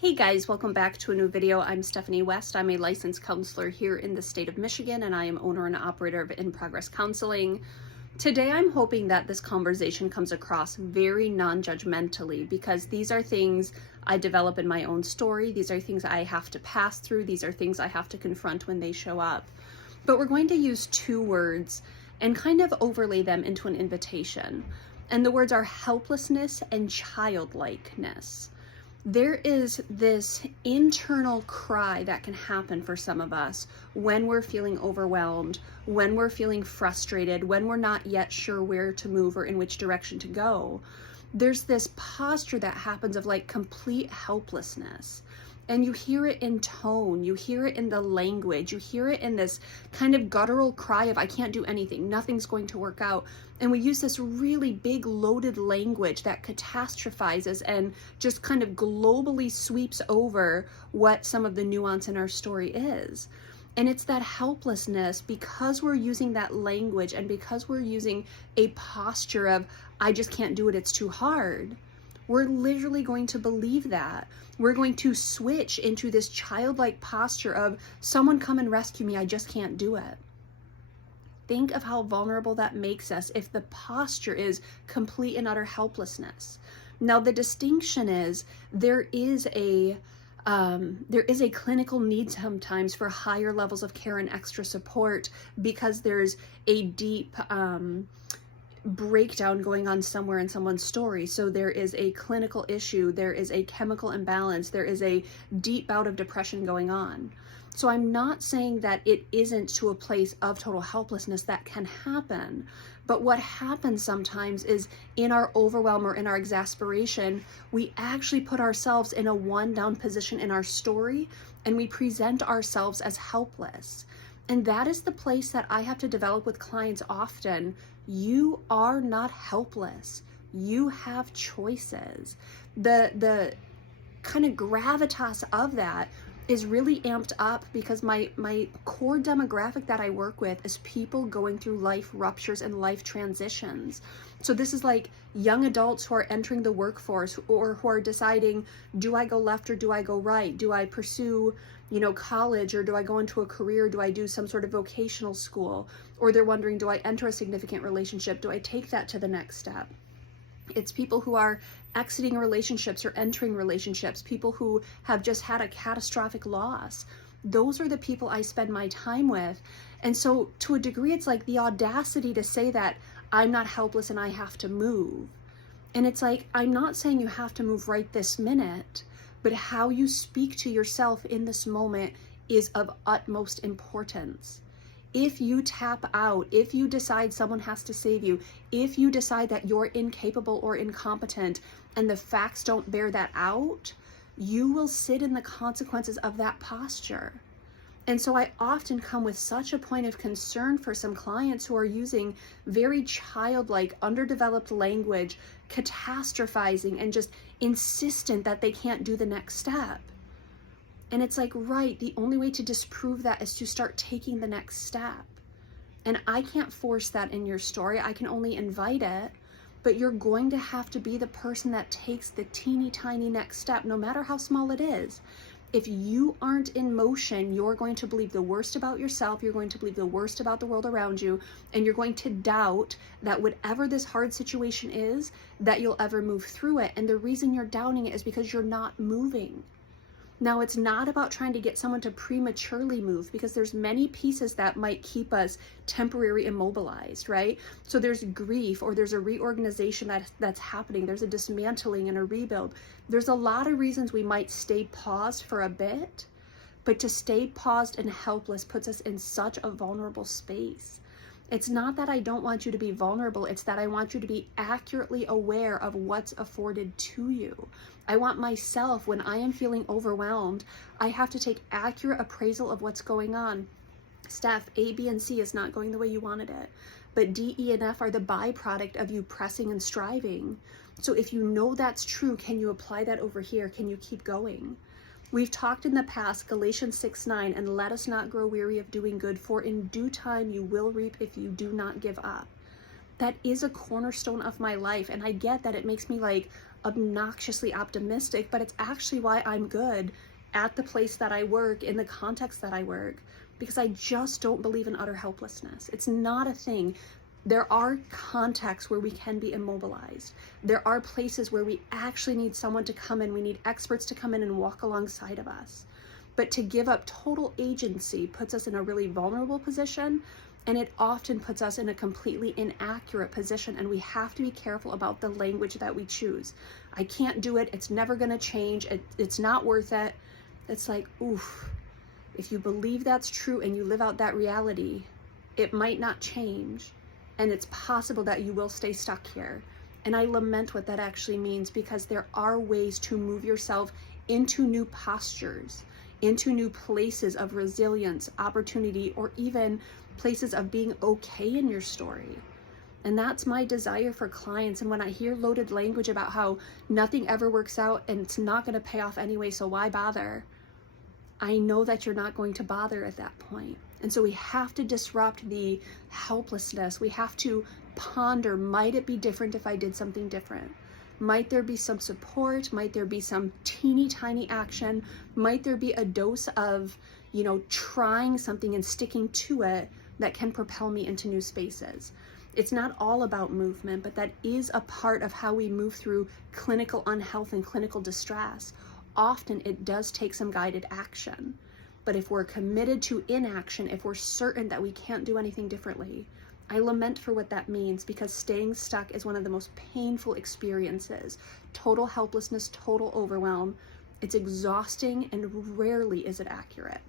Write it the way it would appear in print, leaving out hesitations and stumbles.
Hey guys, welcome back to a new video. I'm Stephanie West. I'm a licensed counselor here in the state of Michigan, and I am owner and operator of In Progress Counseling. Today I'm hoping that this conversation comes across very non-judgmentally, because these are things I develop in my own story. These are things I have to pass through. These are things I have to confront when they show up. But we're going to use two words and kind of overlay them into an invitation. And the words are helplessness and childlikeness. There is this internal cry that can happen for some of us when we're feeling overwhelmed, when we're feeling frustrated, when we're not yet sure where to move or in which direction to go. There's this posture that happens of like complete helplessness. And you hear it in tone, you hear it in the language, you hear it in this kind of guttural cry of, I can't do anything, nothing's going to work out. And we use this really big loaded language that catastrophizes and just kind of globally sweeps over what some of the nuance in our story is. And it's that helplessness, because we're using that language and because we're using a posture of, I just can't do it, it's too hard. We're literally going to believe that. We're going to switch into this childlike posture of, someone come and rescue me, I just can't do it. Think of how vulnerable that makes us if the posture is complete and utter helplessness. Now, the distinction is there is a clinical need sometimes for higher levels of care and extra support, because there's a deep breakdown going on somewhere in someone's story. So there is a clinical issue, there is a chemical imbalance, there is a deep bout of depression going on. So I'm not saying that it isn't to a place of total helplessness. That can happen. But what happens sometimes is, in our overwhelm or in our exasperation, we actually put ourselves in a one down position in our story, and we present ourselves as helpless. And that is the place that I have to develop with clients often. You are not helpless. You have choices. The kind of gravitas of that is really amped up because my core demographic that I work with is people going through life ruptures and life transitions. So this is like young adults who are entering the workforce, or who are deciding, do I go left or do I go right? Do I pursue, college, or do I go into a career? Do I do some sort of vocational school? Or they're wondering, do I enter a significant relationship? Do I take that to the next step? It's people who are exiting relationships or entering relationships, people who have just had a catastrophic loss. Those are the people I spend my time with. And so to a degree, it's like the audacity to say that I'm not helpless and I have to move. And it's like, I'm not saying you have to move right this minute, but how you speak to yourself in this moment is of utmost importance. If you tap out, if you decide someone has to save you, if you decide that you're incapable or incompetent and the facts don't bear that out, you will sit in the consequences of that posture. And so I often come with such a point of concern for some clients who are using very childlike, underdeveloped language, catastrophizing, and just insistent that they can't do the next step. And it's like, right, the only way to disprove that is to start taking the next step. And I can't force that in your story. I can only invite it. But you're going to have to be the person that takes the teeny tiny next step, no matter how small it is. If you aren't in motion, you're going to believe the worst about yourself. You're going to believe the worst about the world around you. And you're going to doubt that whatever this hard situation is, that you'll ever move through it. And the reason you're doubting it is because you're not moving. Now, it's not about trying to get someone to prematurely move, because there's many pieces that might keep us temporarily immobilized, right? So there's grief, or there's a reorganization that's happening. There's a dismantling and a rebuild. There's a lot of reasons we might stay paused for a bit, but to stay paused and helpless puts us in such a vulnerable space. It's not that I don't want you to be vulnerable. It's that I want you to be accurately aware of what's afforded to you. I want myself, when I am feeling overwhelmed, I have to take accurate appraisal of what's going on. Steph, A, B, and C is not going the way you wanted it, but D, E, and F are the byproduct of you pressing and striving. So if you know that's true, can you apply that over here? Can you keep going? We've talked in the past, Galatians 6:9, and let us not grow weary of doing good, for in due time you will reap if you do not give up. That is a cornerstone of my life, and I get that it makes me like obnoxiously optimistic, but it's actually why I'm good at the place that I work, in the context that I work, because I just don't believe in utter helplessness. It's not a thing. There are contexts where we can be immobilized. There are places where we actually need someone to come in. We need experts to come in and walk alongside of us. But to give up total agency puts us in a really vulnerable position, and it often puts us in a completely inaccurate position, and we have to be careful about the language that we choose. I can't do it. It's never going to change. It's not worth it. It's like, oof. If you believe that's true and you live out that reality, it might not change. And it's possible that you will stay stuck here. And I lament what that actually means, because there are ways to move yourself into new postures, into new places of resilience, opportunity, or even places of being okay in your story. And that's my desire for clients. And when I hear loaded language about how nothing ever works out and it's not going to pay off anyway, so why bother? I know that you're not going to bother at that point. And so we have to disrupt the helplessness. We have to ponder, might it be different if I did something different? Might there be some support? Might there be some teeny tiny action? Might there be a dose of, trying something and sticking to it that can propel me into new spaces? It's not all about movement, but that is a part of how we move through clinical unhealth and clinical distress. Often it does take some guided action. But if we're committed to inaction, if we're certain that we can't do anything differently, I lament for what that means, because staying stuck is one of the most painful experiences. Total helplessness, total overwhelm. It's exhausting, and rarely is it accurate.